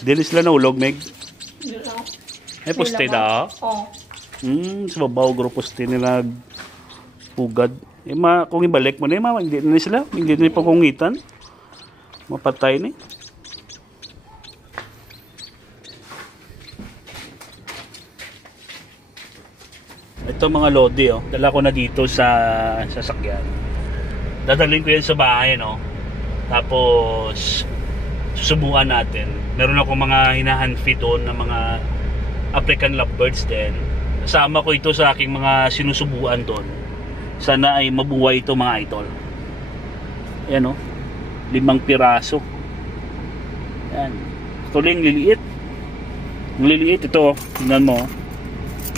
Dili sila naulog, Meg. Dila. Ay, poste da. Oo. Sa babaw, grupo poste nila pugad. Kung ibalik mo na, hindi na sila. Hindi na pakungitan. Mapatay ni. Ito mga lodi, oh. Dala ko na dito sa sasakyan. Dadalhin ko yan sa bahay, no? Tapos susubukan natin. Meron ako mga hinahanfit doon na mga African lovebirds din. Kasama ko ito sa aking mga sinusubuan doon. Sana ay mabuhay ito mga idol. Ayan, oh. 5 piraso. Ayan. Ito lang liliit. Ang liliit ito, tingnan mo.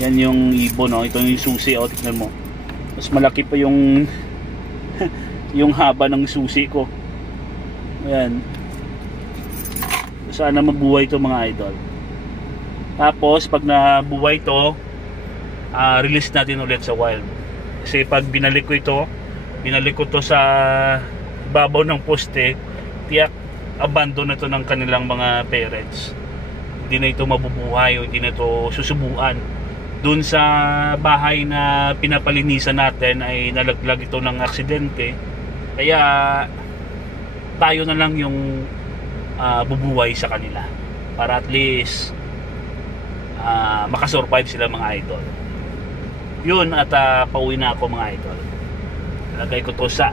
Yan yung ibon, no? Ito yung susi, oh. Tingnan mo. Mas malaki pa yung yung haba ng susi ko. Ayan. Sana mabuhay ito mga idol. Tapos pag nabuhay ito, release natin ulit sa wild. Kasi pag binalik ko to sa babaw ng poste, tiyak abandon na ito ng kanilang mga parents. Hindi na ito mabubuhay o hindi na ito susubuan. Doon sa bahay na pinapalinisan natin ay nalaglag ito ng aksidente. Kaya tayo na lang yung bubuhay sa kanila para at least makasurvive sila mga idol. Yun, at pauwi na ako mga idol. Lagay ko to sa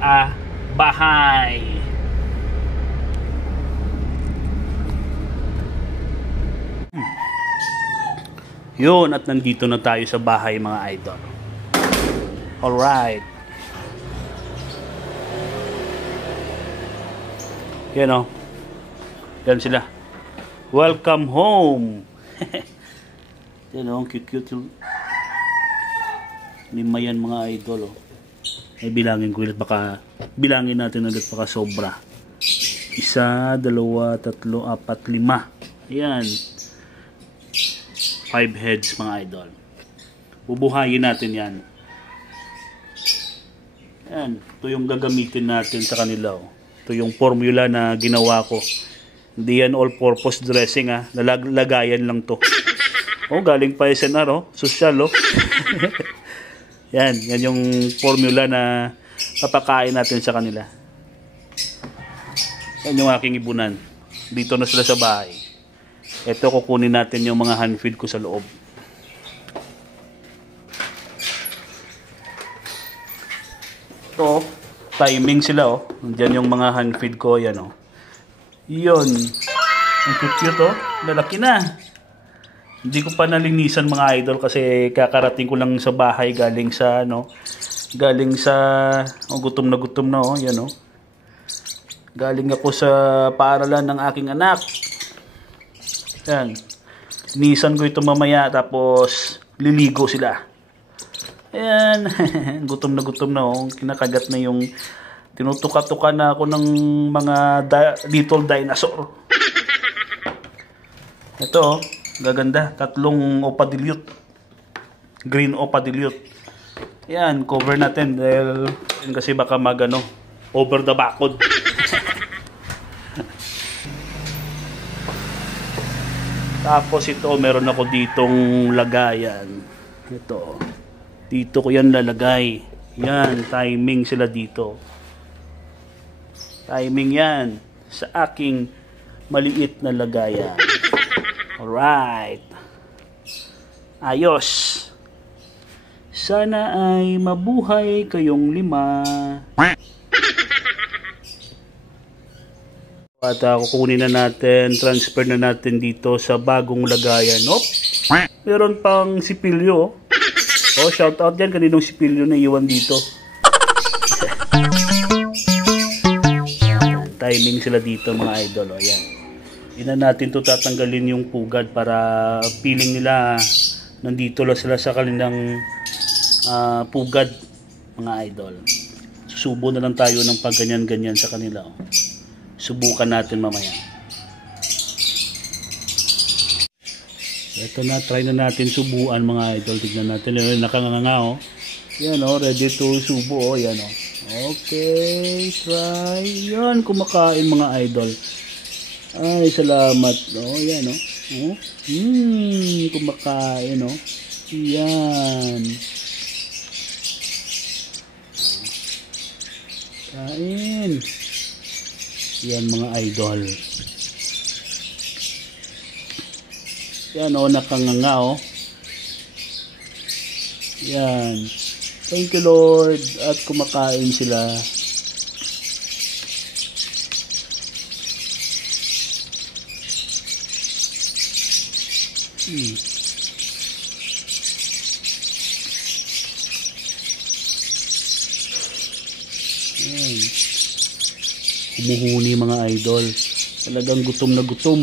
bahay. Yun, at nandito na tayo sa bahay mga idol. Alright. Yan, oh. Yan sila. Welcome home. Yan, oh, cute. Lima yan mga idol, oh. Ay bilangin ko ulit, baka bilangin natin ulit baka sobra. 1, 2, 3, 4, 5. Ayan. 5 heads mga idol. Bubuhayin natin yan. Ayan. Ito yung gagamitin natin sa kanila, oh. Ito yung formula na ginawa ko. Hindi yan all-purpose dressing, ha. Lagayan lang to. Oh, galing pa SNR, oh. Social, oh. Yan yung formula na papakain natin sa kanila. Yan yung aking ibunan. Dito na sila sa bahay. Ito, kukunin natin yung mga hand feed ko sa loob. Ito, timing sila, oh. Diyan yung mga hand feed ko, yan, oh. Yun. Ang cute, oh. Lalaki na. Hindi ko pa nalinisan mga idol kasi kakarating ko lang sa bahay galing sa gutom na, oh, yan, oh. Galing ako sa paaralan ng aking anak. Yan. Linisan ko ito mamaya tapos liligo sila. Ayan. Gutom na, oh. Kinakagat na yung tinutuka-tuka na ako ng mga little dinosaur. Ito, oh. Gaganda, 3 opadilute. Green opadilute. Yan, cover natin dahil kasi baka over the bakod. Tapos ito, meron ako ditong lagayan. Ito. Dito ko yan lalagay. Yan, timing sila dito. Timing yan sa aking maliit na lagayan. Alright. Ayos. Sana ay mabuhay kayong 5. At kukunin na natin, transfer na natin dito sa bagong lagayan. Meron pang sipilyo. Oh, shout out yan. Kaninong sipilyo na iwan dito. Timing sila dito mga idol. O, yan. Hindi na natin to tatanggalin yung pugad para feeling nila nandito lang sila sa kanilang pugad mga idol. Susubo na lang tayo ng pag ganyan sa kanila. Oh. Subukan natin mamaya. Ito na, try na natin subuan mga idol. Tignan natin. Nakanganga, oh. Yan, oh, ready to subo, oh. Yan, oh. Okay, try. Yan, kumakain mga idol. Ay, salamat. Oh, yan, oh. Oh. Kumakain, oh. Yan. Kain. Yan, mga idol. Yan, oh, nakanganga, oh. Yan. Thank you, Lord. At kumakain sila. Yan. Humuhuni mga idol. Talagang gutom na gutom.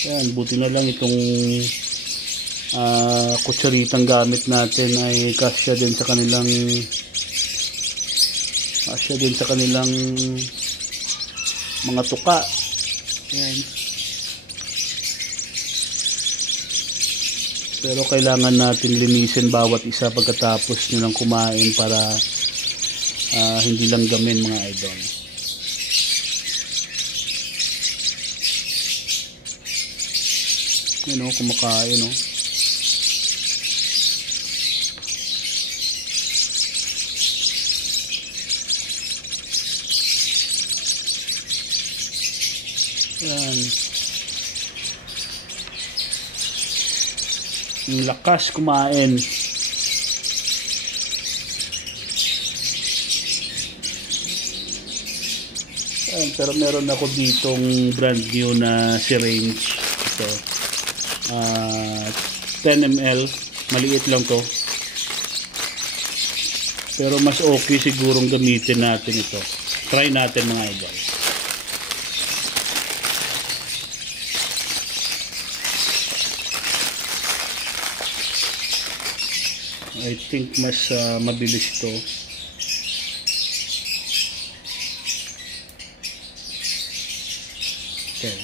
Yan, buti na lang itong kutsaritang gamit natin ay kasya din sa kanilang mga tuka. Yan. Pero kailangan natin linisin bawat isa pagkatapos nilang kumain para hindi lang gamin mga idol. Yan o, kumakain o. Yan. Yung lakas kumain. Yan, pero meron ako ditong brand new na syringe. Ito. 10 ml. Maliit lang to. Pero mas okay sigurong gamitin natin ito. Try natin mga idol. I think mas mabilis ito. Okay.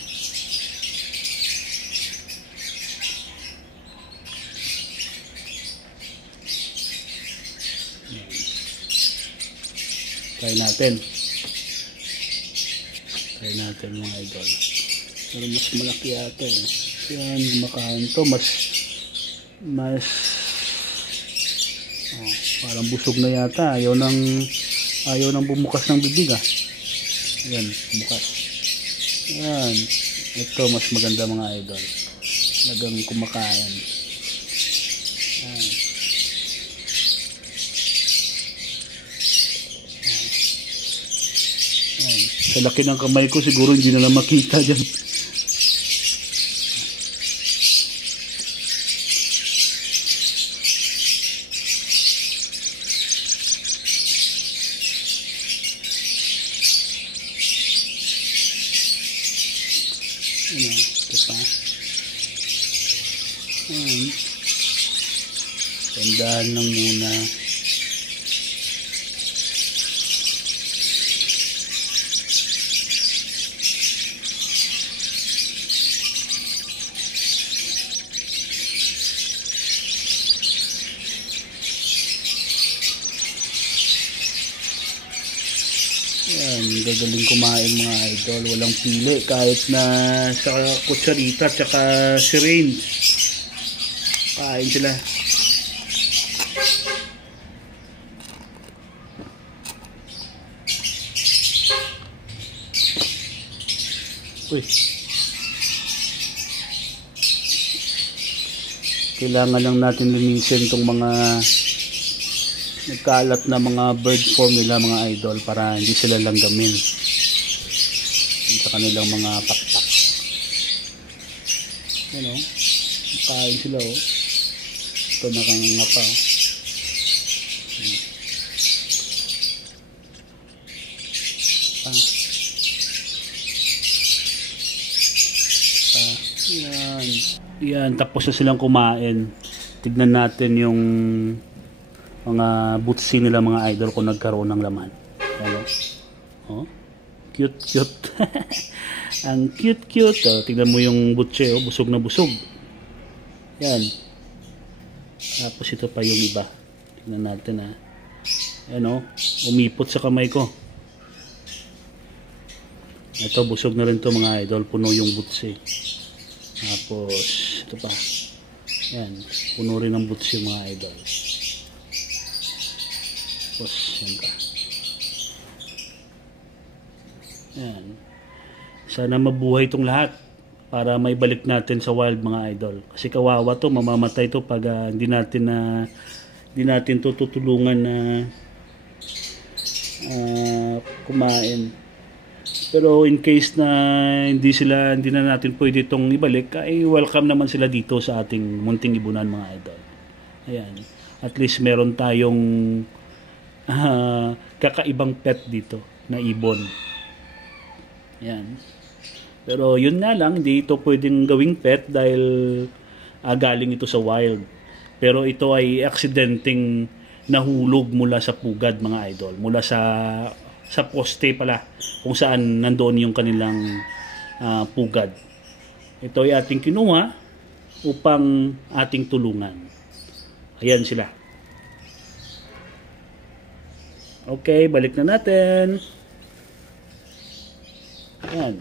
Try natin. Try natin mga idol. Pero mas malaki yata eh. Yan, kumakain to. Mas parang busog na yata. Ayaw nang bumukas ng bibig ah. Yan, bukas. Yan. Ito mas maganda mga idol. Talagang kumakain. Yan. Yan. Sa laki ng kamay ko siguro hindi na lang makita dyan. Ano, ito pa. Tandaan lang muna. Yan, gagaling kumain mga idol. Walang pili kahit na sa kutsarita at saka syringe. Kain sila. Uy. Kailangan lang natin linisin itong mga nagkalat na mga bird formula mga idol para hindi sila langgamin sa kanilang mga pakpak. Yan o, kain sila o. Ito nakanganga pa o. Yan. Yan, tapos na silang kumain. Tignan natin yung mga butsi nila mga idol kung nagkaroon ng laman. Ano? Oh, cute cute. Ang cute cute. Oh, tignan mo yung butsi, oh, busog na busog. Yan. Tapos ito pa yung iba. Tignan natin ha. Ano, umipot sa kamay ko. Ito, busog na rin to mga idol. Puno yung boots eh. Tapos, ito pa. Yan, puno rin ng boots yung mga idol. Tapos, yan pa. Yan. Sana mabuhay itong lahat para may balik natin sa wild mga idol. Kasi kawawa to, mamamatay to pag hindi natin to tutulungan na kumain. Pero in case na hindi na natin pwede itong ibalik, ay welcome naman sila dito sa ating munting ibunan mga idol. Ayan. At least meron tayong kakaibang pet dito na ibon. Ayan. Pero yun nga lang, hindi ito pwedeng gawing pet dahil galing ito sa wild. Pero ito ay aksidenteng nahulog mula sa pugad mga idol. Mula sa poste pala kung saan nandoon yung kanilang pugad. Ito ay ating kinuha upang ating tulungan. Ayan sila. Okay, balik na natin. Ayan.